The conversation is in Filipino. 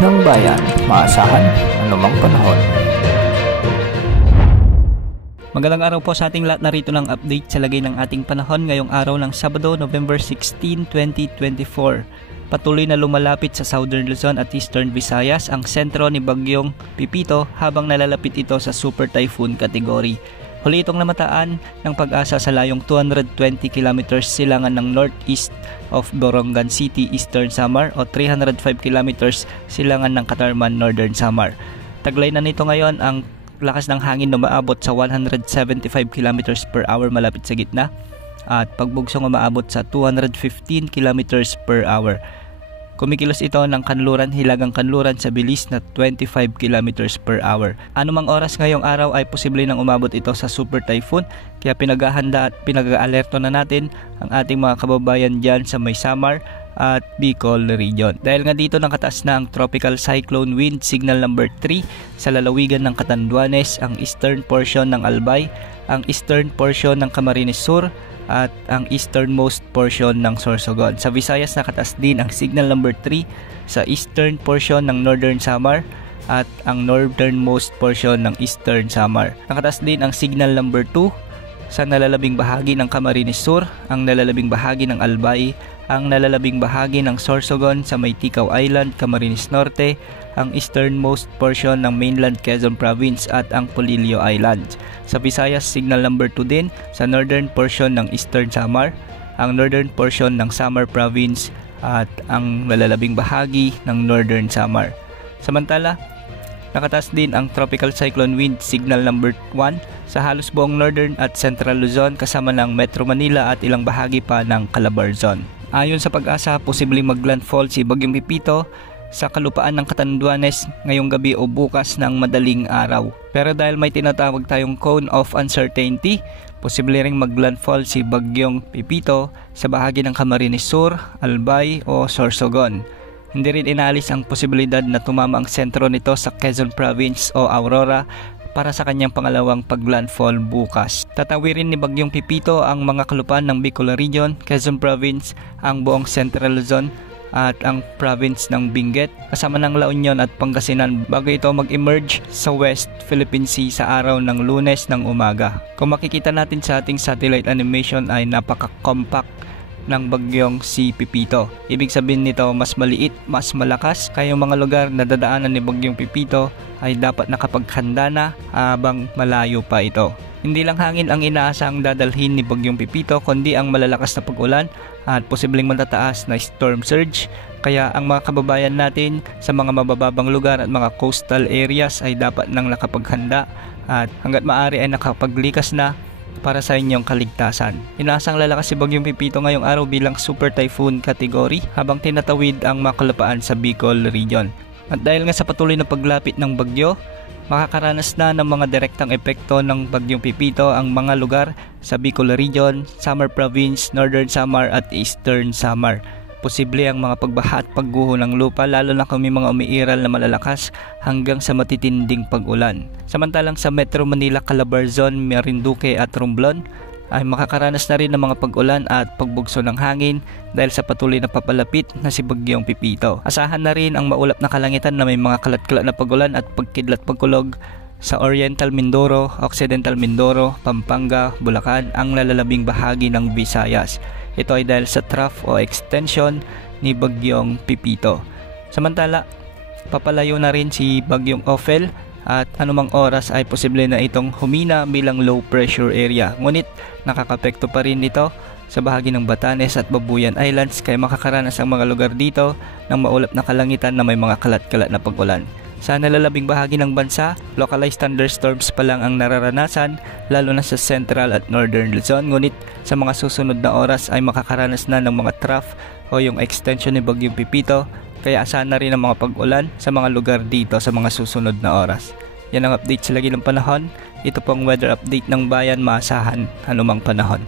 ng bayan, maasahan anumang panahon. Magandang araw po sa ating lahat, narito ng update sa lagay ng ating panahon ngayong araw ng Sabado, November 16, 2024. Patuloy na lumalapit sa Southern Luzon at Eastern Visayas ang sentro ni Bagyong Pipito habang nalalapit ito sa Super Typhoon category. Huli itong namataan ng Pag-asa sa layong 220 km silangan ng northeast of Borongan City, Eastern Samar o 305 km silangan ng Katarman, Northern Samar. Taglay na nito ngayon ang lakas ng hangin na umaabot sa 175 km per hour malapit sa gitna at pagbugsong umaabot sa 215 km per hour. Kumikilos ito ng kanluran, hilagang kanluran sa bilis na 25 km per hour. Anumang oras ngayong araw ay posible nang umabot ito sa Super Typhoon, kaya pinaghahanda at pinag-aalerto na natin ang ating mga kababayan dyan sa may Samar at Bicol region. Dahil nga dito nakataas na ang Tropical Cyclone Wind Signal number 3 sa lalawigan ng Catanduanes, ang eastern portion ng Albay, ang eastern portion ng Camarines Sur, at ang easternmost portion ng Sorsogon. Sa Visayas nakataas din ang signal number 3 sa eastern portion ng Northern Samar at ang northernmost portion ng Eastern Samar. Nakataas din ang signal number 2 sa nalalabing bahagi ng Camarines Sur, ang nalalabing bahagi ng Albay, ang nalalabing bahagi ng Sorsogon sa may Tikaw Island, Camarines Norte, ang easternmost portion ng mainland Quezon Province at ang Polillo Island. Sa Visayas, signal number 2 din sa northern portion ng Eastern Samar, ang northern portion ng Samar Province at ang nalalabing bahagi ng Northern Samar. Samantala, nakataas din ang Tropical Cyclone Wind Signal number 1 sa halos buong Northern at Central Luzon kasama ng Metro Manila at ilang bahagi pa ng Calabarzon. Ayon sa Pag-asa, posibleng maglandfall si Bagyong Pipito sa kalupaan ng Catanduanes ngayong gabi o bukas ng madaling araw. Pero dahil may tinatawag tayong cone of uncertainty, posible ring maglandfall si Bagyong Pipito sa bahagi ng Camarines Sur, Albay o Sorsogon. Hindi rin inaalis ang posibilidad na tumama ang sentro nito sa Quezon Province o Aurora para sa kanyang pangalawang paglandfall bukas. Tatawirin ni Bagyong Pipito ang mga kalupaan ng Bicol Region, Quezon Province, ang buong Central Luzon at ang province ng Benguet kasama ng La Union at Pangasinan bago ito mag-emerge sa West Philippine Sea sa araw ng Lunes ng umaga. Kung makikita natin sa ating satellite animation ay napaka-compact ng bagyong si Pipito. Ibig sabihin nito mas maliit, mas malakas, kaya yung mga lugar na dadaanan ni Bagyong Pipito ay dapat nakapaghanda na habang malayo pa ito. Hindi lang hangin ang inaasang dadalhin ni Bagyong Pipito kundi ang malalakas na pag-ulan at posibleng matataas na storm surge. Kaya ang mga kababayan natin sa mga mabababang lugar at mga coastal areas ay dapat nang nakapaghanda at hanggat maaari ay nakapaglikas na para sa inyong kaligtasan. Inaasang lalakas si Bagyong Pipito ngayong araw bilang Super Typhoon category habang tinatawid ang makalapaan sa Bicol region. At dahil nga sa patuloy na paglapit ng bagyo, makakaranas na ng mga direktang epekto ng Bagyong Pipito ang mga lugar sa Bicol Region, Samar Province, Northern Samar at Eastern Samar. Posible ang mga pagbaha at pagguho ng lupa lalo na kung may mga umiiral na malalakas hanggang sa matitinding pag-ulan. Samantalang sa Metro Manila, Calabarzon, Marinduque at Romblon ay makakaranas na rin ng mga pag-ulan at pagbugso ng hangin dahil sa patuloy na papalapit na si Bagyong Pipito. Asahan na rin ang maulap na kalangitan na may mga kalat-kalat na pag-ulan at pagkidlat pagkulog sa Oriental Mindoro, Occidental Mindoro, Pampanga, Bulacan, ang lalalabing bahagi ng Visayas. Ito ay dahil sa trough o extension ni Bagyong Pipito. Samantala, papalayo na rin si Bagyong Ophel at anumang oras ay posible na itong humina bilang low pressure area. Ngunit nakakapekto pa rin ito sa bahagi ng Batanes at Babuyan Islands kaya makakaranas ang mga lugar dito ng maulap na kalangitan na may mga kalat-kalat na pag-ulan. Sa nalalabing bahagi ng bansa, localized thunderstorms pa lang ang nararanasan lalo na sa Central at Northern Luzon. Ngunit sa mga susunod na oras ay makakaranas na ng mga trough o yung extension ni Bagyong Pipito. Kaya asahan na rin ang mga pag-ulan sa mga lugar dito sa mga susunod na oras. Yan ang update sa lagi ng panahon. Ito pong weather update ng bayan, maasahan anumang panahon.